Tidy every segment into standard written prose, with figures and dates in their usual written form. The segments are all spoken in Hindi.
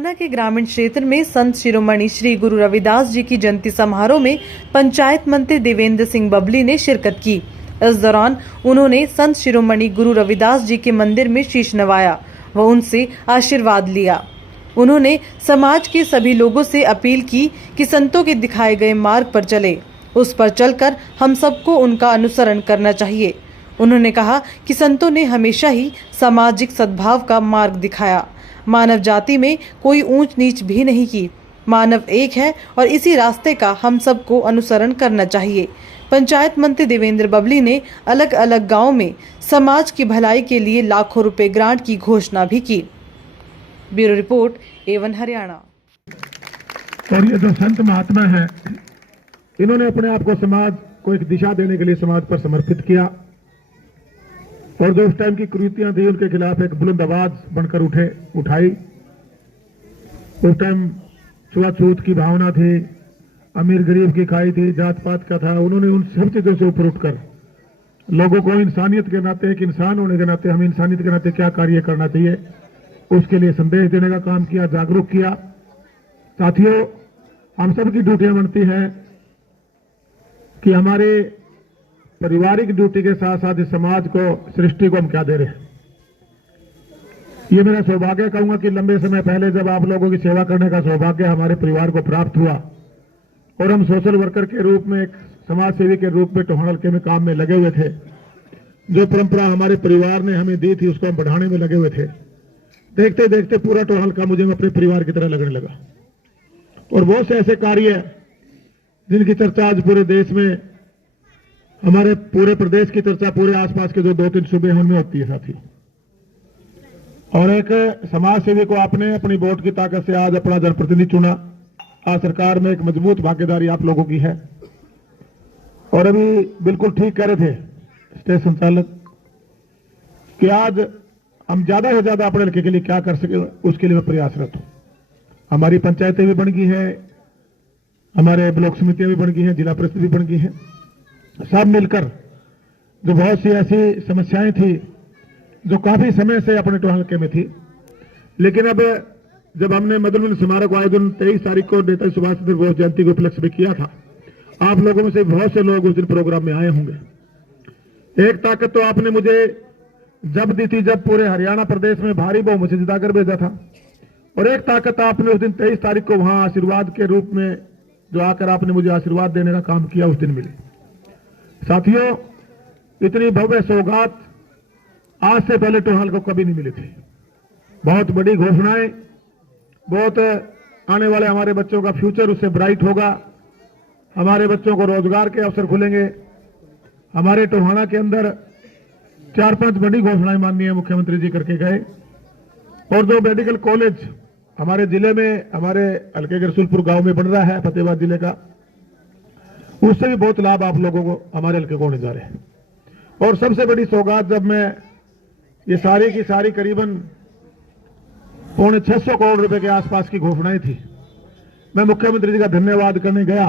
टोहाना के ग्रामीण क्षेत्र में संत शिरोमणि श्री गुरु रविदास जी की जयंती समारोह में पंचायत मंत्री देवेंद्र सिंह बबली ने शिरकत की। इस दौरान उन्होंने संत शिरोमणि गुरु रविदास जी के मंदिर में शीश नवाया व उनसे आशीर्वाद लिया। उन्होंने समाज के सभी लोगों से अपील की कि संतों के दिखाए गए मार्ग पर चले, उस पर चलकर हम सबको उनका अनुसरण करना चाहिए। उन्होंने कहा कि संतों ने हमेशा ही सामाजिक सद्भाव का मार्ग दिखाया। मानव जाति में कोई ऊंच नीच भी नहीं की। मानव एक है और इसी रास्ते का हम सबको अनुसरण करना चाहिए। पंचायत मंत्री देवेंद्र बबली ने अलग अलग गांव में समाज की भलाई के लिए लाखों रुपए ग्रांट की घोषणा भी की। Bureau report, A1 Haryana. और ये जो संत महात्मा है, इन्होंने अपने आप को समाज को एक दिशा देने के लिए समाज पर समर्पित किया और जो उस टाइम की कुरीतियां थी उनके खिलाफ एक बुलंद आवाज बनकर उठाई। उस टाइम छुआछूत की भावना थी, अमीर गरीब की खाई थी, जात पात का था। उन्होंने उन सब चीजों से ऊपर उठकर लोगों को इंसानियत के नाते, एक इंसान होने के नाते, हम इंसानियत के नाते क्या कार्य करना चाहिए, उसके लिए संदेश देने का काम किया, जागरूक किया। साथियों, हम सब की ड्यूटियां बनती हैं कि हमारे पारिवारिक ड्यूटी के साथ साथ इस समाज को, सृष्टि को हम क्या दे रहे हैं। ये मेरा सौभाग्य कहूंगा कि लंबे समय पहले जब आप लोगों की सेवा करने का सौभाग्य हमारे परिवार को प्राप्त हुआ और हम सोशल वर्कर के रूप में, एक समाज सेवी के रूप में टोहाना हल्के में काम में लगे हुए थे। जो परंपरा हमारे परिवार ने हमें दी थी उसको हम बढ़ाने में लगे हुए थे। देखते देखते पूरा टोहाना हल्का मुझे अपने परिवार की तरह लगने लगा और बहुत से ऐसे कार्य जिनकी चर्चा आज पूरे देश में, हमारे पूरे प्रदेश की चर्चा पूरे आसपास के जो 2-3 सूबे हैं उनमें होती है साथी। और एक समाज सेवी को आपने अपनी वोट की ताकत से आज अपना जनप्रतिनिधि चुना। आज सरकार में एक मजबूत भागीदारी आप लोगों की है। और अभी बिल्कुल ठीक कह रहे थे स्टेट संचालक कि आज हम ज्यादा से ज्यादा अपने हल्के के लिए क्या कर सके, उसके लिए मैं प्रयासरत हूं। हमारी पंचायतें भी बन गई हैं, हमारे ब्लॉक समितियां भी बन गई हैं, जिला परिषद भी बन गई हैं। सब मिलकर जो बहुत सी ऐसी समस्याएं थी जो काफी समय से अपने टोहाना हल्के में थी, लेकिन अब जब हमने मदन समारोह का आयोजन 23 तारीख को नेताजी सुभाष चंद्र बोस जयंती के उपलक्ष्य में किया था, आप लोगों में से बहुत से लोग उस दिन प्रोग्राम में आए होंगे। एक ताकत तो आपने मुझे जब दी थी जब पूरे हरियाणा प्रदेश में भारी बहुमत से जिताकर भेजा था, और एक ताकत आपने उस दिन 23 तारीख को वहां आशीर्वाद के रूप में जो आकर आपने मुझे आशीर्वाद देने का काम किया, उस दिन मिली। साथियों, इतनी भव्य सौगात आज से पहले टोहाना को कभी नहीं मिली थी। बहुत बड़ी घोषणाएं, बहुत आने वाले हमारे बच्चों का फ्यूचर उससे ब्राइट होगा। हमारे बच्चों को रोजगार के अवसर खुलेंगे। हमारे टोहाना के अंदर 4-5 बड़ी घोषणाएं माननीय मुख्यमंत्री जी करके गए। और जो मेडिकल कॉलेज हमारे जिले में, हमारे हल्के के रसूलपुर गांव में बन रहा है, फतेहाबाद जिले का, उससे भी बहुत लाभ आप लोगों को, हमारे हल्के को होने जा रहे हैं। और सबसे बड़ी सौगात, जब मैं ये सारी की सारी करीबन 650 करोड़ रुपए के आसपास की घोषणाएं थी, मैं मुख्यमंत्री जी का धन्यवाद करने गया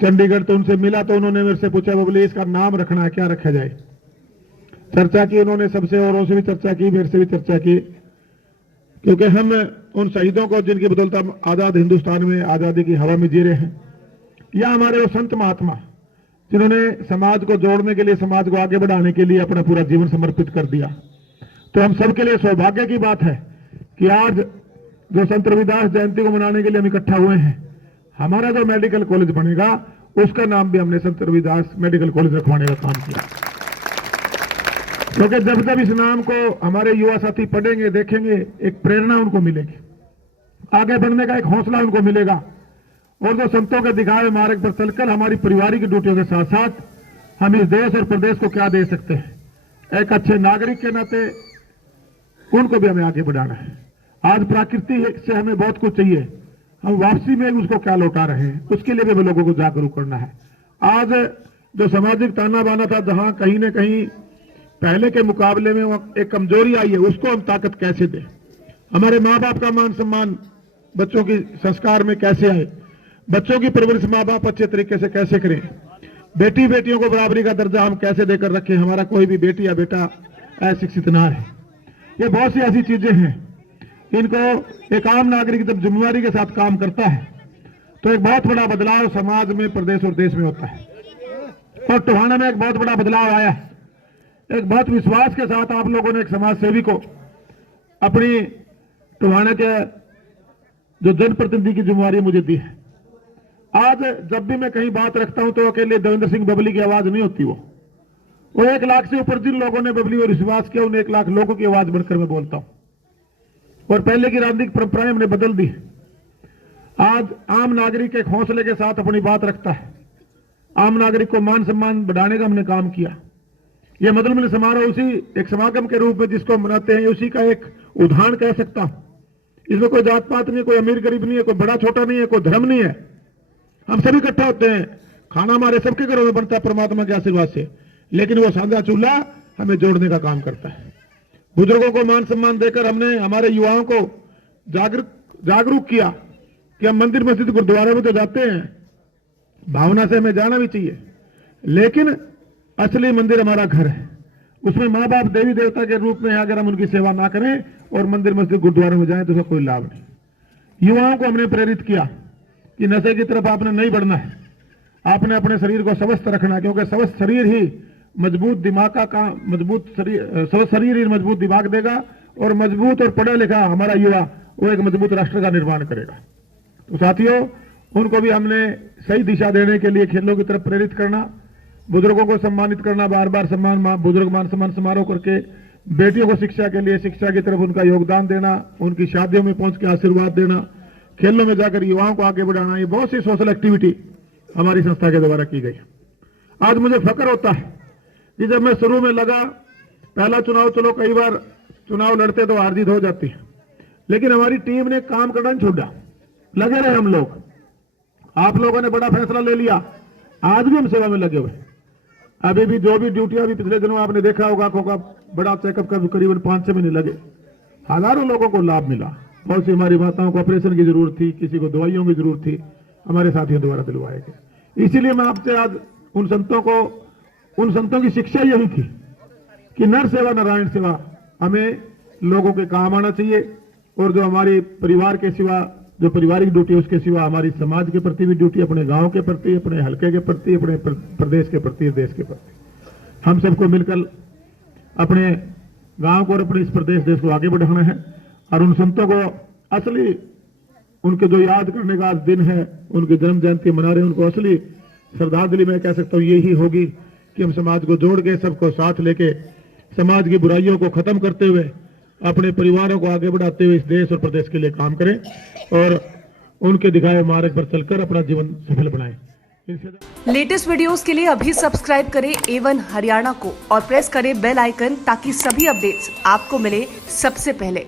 चंडीगढ़, तो उनसे मिला तो उन्होंने मेरे से पूछा, बोले इसका नाम रखना है, क्या रखा जाए। चर्चा की उन्होंने, सबसे औरों से भी चर्चा की, मेरे से भी चर्चा की, क्योंकि हम उन शहीदों को जिनकी बदौलत हम आजाद हिंदुस्तान में आजादी की हवा में जी रहे हैं, या हमारे वो संत महात्मा जिन्होंने समाज को जोड़ने के लिए, समाज को आगे बढ़ाने के लिए अपना पूरा जीवन समर्पित कर दिया। तो हम सबके लिए सौभाग्य की बात है कि आज जो संत रविदास जयंती को मनाने के लिए हम इकट्ठा हुए हैं, हमारा जो मेडिकल कॉलेज बनेगा उसका नाम भी हमने संत रविदास मेडिकल कॉलेज रखवाने का काम किया। क्योंकि जब जब इस नाम को हमारे युवा साथी पढ़ेंगे, देखेंगे, एक प्रेरणा उनको मिलेगी, आगे बढ़ने का एक हौसला उनको मिलेगा। और जो संतों के दिखाए मार्ग पर चलकर हमारी पारिवारिक ड्यूटियों के साथ साथ हम इस देश और प्रदेश को क्या दे सकते हैं, एक अच्छे नागरिक के नाते उनको भी हमें आगे बढ़ाना है। आज प्रकृति से हमें बहुत कुछ चाहिए, हम वापसी में उसको क्या लौटा रहे हैं, उसके लिए भी हमें लोगों को जागरूक करना है। आज जो सामाजिक ताना बाना था, जहां कहीं न कहीं पहले के मुकाबले में एक कमजोरी आई है, उसको हम ताकत कैसे दें। हमारे माँ बाप का मान सम्मान बच्चों की संस्कार में कैसे आए, बच्चों की परवरिश माँ बाप अच्छे तरीके से कैसे करें, बेटी बेटियों को बराबरी का दर्जा हम कैसे देकर रखें, हमारा कोई भी बेटी या बेटा अशिक्षित ना है। ये बहुत सी ऐसी चीजें हैं इनको एक आम नागरिक जब जिम्मेवारी के साथ काम करता है तो एक बहुत बड़ा बदलाव समाज में, प्रदेश और देश में होता है। और टोहाना में एक बहुत बड़ा बदलाव आया है। एक बहुत विश्वास के साथ आप लोगों ने एक समाज सेवी को अपनी टोहाना के जो जनप्रतिनिधि की जिम्मेवारी मुझे दी है। आज जब भी मैं कहीं बात रखता हूं तो अकेले देवेंद्र सिंह बबली की आवाज नहीं होती। वो 1 लाख से ऊपर जिन लोगों ने बबली और विश्वास किया उन 1 लाख लोगों की आवाज बनकर मैं बोलता हूं। और पहले की राजनीतिक परंपराएं हमने बदल दी। आज आम नागरिक एक हौसले के साथ अपनी बात रखता है। आम नागरिक को मान सम्मान बढ़ाने का हमने काम किया। यह मदन मिलन समारोह उसी एक समागम के रूप में जिसको मनाते हैं उसी का एक उदाहरण कह सकता हूं। इसमें कोई जात पात नहीं, कोई अमीर गरीब नहीं है, कोई बड़ा छोटा नहीं है, कोई धर्म नहीं है। हम सभी इकट्ठा होते हैं। खाना हमारे सबके घरों में बनता है परमात्मा के आशीर्वाद से, लेकिन वो साझा चूल्हा हमें जोड़ने का काम करता है। बुजुर्गों को मान सम्मान देकर हमने हमारे युवाओं को जागरूक किया कि हम मंदिर मस्जिद गुरुद्वारे में तो जाते हैं, भावना से हमें जाना भी चाहिए, लेकिन असली मंदिर हमारा घर है। उसमें माँ बाप देवी देवता के रूप में अगर हम उनकी सेवा ना करें और मंदिर मस्जिद गुरुद्वारे में जाएं तो उसका कोई लाभ नहीं। युवाओं को हमने प्रेरित किया कि नशे की तरफ आपने नहीं बढ़ना है, आपने अपने शरीर को स्वस्थ रखना है, क्योंकि स्वस्थ शरीर ही मजबूत दिमाग का स्वस्थ शरीर ही मजबूत दिमाग देगा और मजबूत और पढ़ा लिखा हमारा युवा वो एक मजबूत राष्ट्र का निर्माण करेगा। तो साथियों, उनको भी हमने सही दिशा देने के लिए खेलों की तरफ प्रेरित करना, बुजुर्गों को सम्मानित करना, बार बार बुजुर्ग मान सम्मान समारोह करके बेटियों को शिक्षा के लिए शिक्षा की तरफ उनका योगदान देना, उनकी शादियों में पहुंच के आशीर्वाद देना, खेलों में जाकर युवाओं को आगे बढ़ाना, ये बहुत सी सोशल एक्टिविटी हमारी संस्था के द्वारा की गई। आज मुझे फक्र होता है कि जब मैं शुरू में लगा, पहला चुनाव, चलो कई बार चुनाव लड़ते तो हार जीत हो जाती है, लेकिन हमारी टीम ने काम करना नहीं छोड़ा, लगे रहे हम लोग। आप लोगों ने बड़ा फैसला ले लिया, आज भी हम सेवा में लगे हुए। अभी भी जो भी ड्यूटियां भी पिछले दिनों आपने देखा होगा, बड़ा चेकअप का भी करीबन 5-6 महीने लगे, हजारों लोगों को लाभ मिला। बहुत सी हमारी माताओं को ऑपरेशन की जरूरत थी, किसी को दवाइयों की जरूरत थी, हमारे साथियों द्वारा दिलवाए गए। इसीलिए मैं आपसे आज उन संतों की शिक्षा यही थी कि नर सेवा नारायण सेवा हमें लोगों के काम आना चाहिए, और जो हमारी परिवार के सिवा जो पारिवारिक ड्यूटी है उसके सिवा हमारी समाज के प्रति भी ड्यूटी, अपने गांव के प्रति, अपने हल्के के प्रति, अपने प्रदेश के प्रति, देश के प्रति, हम सबको मिलकर अपने गांव को और अपने इस प्रदेश देश को आगे बढ़ाना है। और उन संतों को असली उनके जो याद करने का आज दिन है, उनकी जन्म जयंती मना रहे हैं, उनको असली श्रद्धांजलि मैं कह सकता हूँ यही होगी कि हम समाज को जोड़ के सबको साथ लेके समाज की बुराइयों को खत्म करते हुए अपने परिवारों को आगे बढ़ाते हुए इस देश और प्रदेश के लिए काम करें और उनके दिखाए मार्ग पर चलकर अपना जीवन सफल बनाएं। लेटेस्ट वीडियोस के लिए अभी सब्सक्राइब करें A1 हरियाणा को और प्रेस करें बेल आइकन ताकि सभी अपडेट्स आपको मिले सबसे पहले।